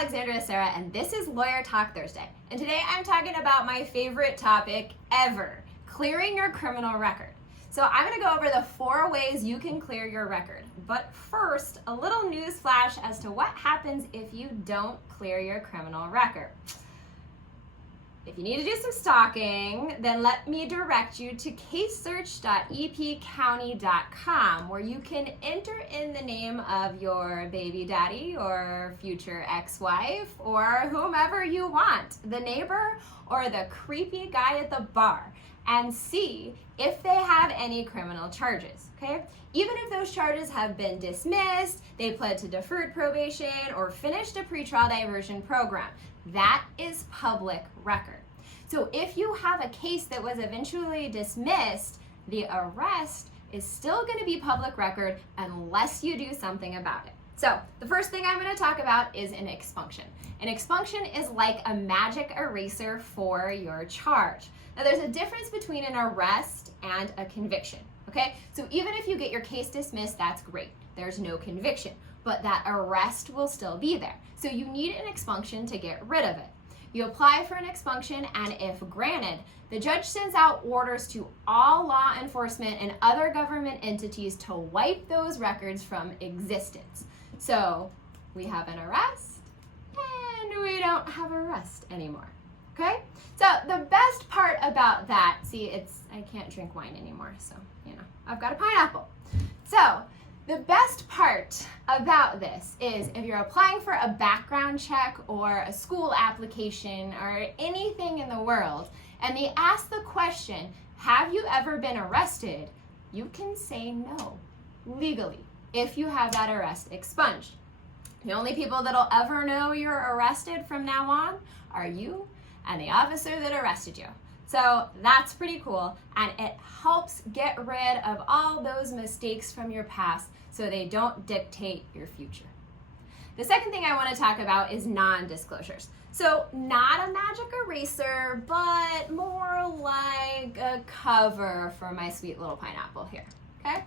Alexandria Serra, and this is Lawyer Talk Thursday. And today I'm talking about my favorite topic ever, clearing your criminal record. So I'm going to go over the 4 ways you can clear your record. But first, a little news flash as to what happens if you don't clear your criminal record. If you need to do some stalking, then let me direct you to casesearch.epcounty.com, where you can enter in the name of your baby daddy or future ex-wife or whomever you want, the neighbor or the creepy guy at the bar, and see if they have any criminal charges, okay? Even if those charges have been dismissed, they pled to deferred probation, or finished a pretrial diversion program. That is public record. So if you have a case that was eventually dismissed, the arrest is still going to be public record unless you do something about it. So the first thing I'm going to talk about is an expunction. An expunction is like a magic eraser for your charge. Now there's a difference between an arrest and a conviction, okay? So even if you get your case dismissed, that's great. There's no conviction, but that arrest will still be there. So you need an expunction to get rid of it. You apply for an expunction, and if granted, the judge sends out orders to all law enforcement and other government entities to wipe those records from existence. So we have an arrest, and we don't have arrest anymore, okay? So the best part about that, see, I can't drink wine anymore, so, I've got a pineapple. So the best part about this is if you're applying for a background check or a school application or anything in the world, and they ask the question, have you ever been arrested? You can say no, legally, if you have that arrest expunged. The only people that'll ever know you're arrested from now on are you and the officer that arrested you. So that's pretty cool, and it helps get rid of all those mistakes from your past so they don't dictate your future. The second thing I want to talk about is non-disclosures. So not a magic eraser, but more like a cover for my sweet little pineapple here, okay?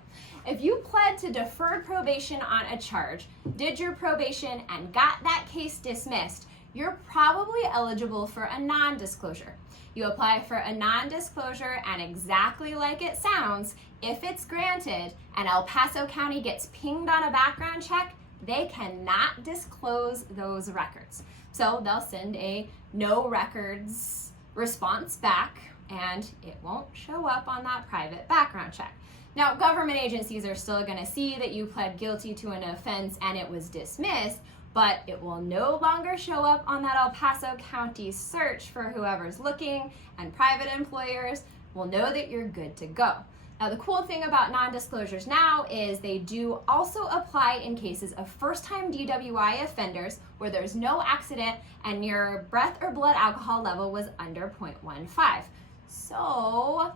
If you pled to deferred probation on a charge, did your probation, and got that case dismissed, you're probably eligible for a non-disclosure. You apply for a non-disclosure, and exactly like it sounds, if it's granted and El Paso County gets pinged on a background check, they cannot disclose those records. So they'll send a no records response back, and it won't show up on that private background check. Now, government agencies are still going to see that you pled guilty to an offense and it was dismissed, but it will no longer show up on that El Paso County search for whoever's looking, and private employers will know that you're good to go. Now, the cool thing about non-disclosures now is they do also apply in cases of first-time DWI offenders where there's no accident and your breath or blood alcohol level was under 0.15. So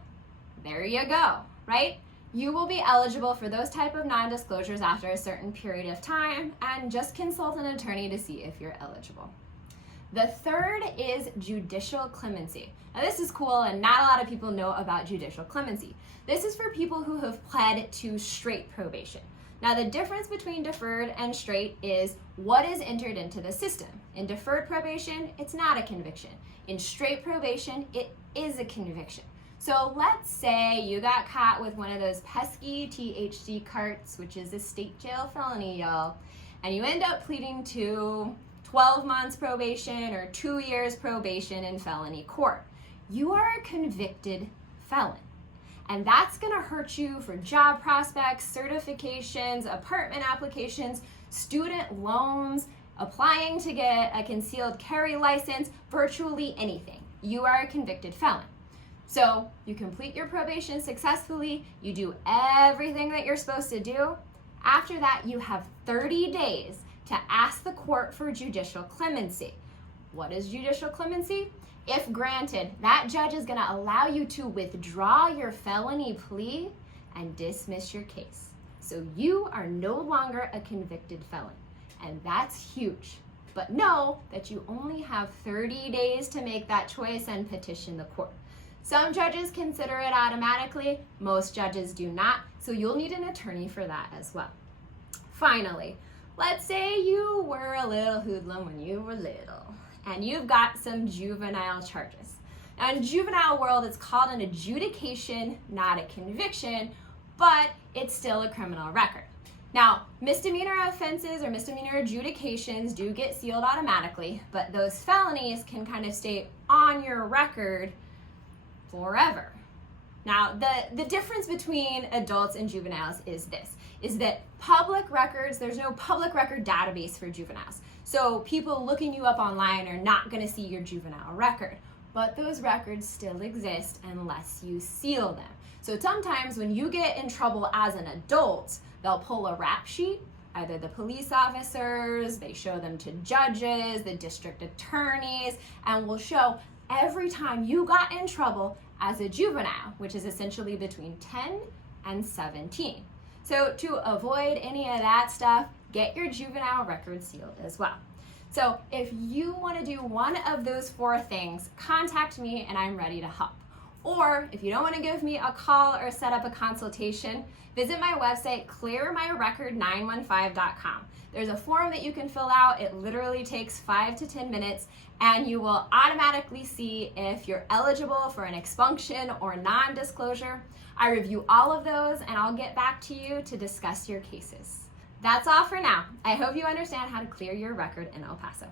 there you go, right? You will be eligible for those type of non-disclosures after a certain period of time, and just consult an attorney to see if you're eligible. The third is judicial clemency. Now this is cool, and not a lot of people know about judicial clemency. This is for people who have pled to straight probation. Now the difference between deferred and straight is what is entered into the system. In deferred probation, it's not a conviction. In straight probation, it is a conviction. So let's say you got caught with one of those pesky THC carts, which is a state jail felony, y'all, and you end up pleading to 12 months probation or 2 years probation in felony court. You are a convicted felon, and that's gonna hurt you for job prospects, certifications, apartment applications, student loans, applying to get a concealed carry license, virtually anything. You are a convicted felon. So you complete your probation successfully, you do everything that you're supposed to do. After that, you have 30 days to ask the court for judicial clemency. What is judicial clemency? If granted, that judge is going to allow you to withdraw your felony plea and dismiss your case. So you are no longer a convicted felon, and that's huge. But know that you only have 30 days to make that choice and petition the court. Some judges consider it automatically, most judges do not, so you'll need an attorney for that as well. Finally, Let's say you were a little hoodlum when you were little, and you've got some juvenile charges. Now in juvenile world, it's called an adjudication, not a conviction, but it's still a criminal record. Now, misdemeanor offenses or misdemeanor adjudications do get sealed automatically, but those felonies can kind of stay on your record forever. Now, the difference between adults and juveniles is this, is that public records, there's no public record database for juveniles. So people looking you up online are not gonna see your juvenile record, but those records still exist unless you seal them. So sometimes when you get in trouble as an adult, they'll pull a rap sheet, either the police officers, they show them to judges, the district attorneys, and will show every time you got in trouble as a juvenile, which is essentially between 10 and 17. So to avoid any of that stuff, get your juvenile record sealed as well. So if you want to do one of those 4 things, contact me and I'm ready to help. Or if you don't want to give me a call or set up a consultation, visit my website, clearmyrecord915.com. There's a form that you can fill out. It literally takes 5 to 10 minutes, and you will automatically see if you're eligible for an expunction or non-disclosure. I review all of those, and I'll get back to you to discuss your cases. That's all for now. I hope you understand how to clear your record in El Paso.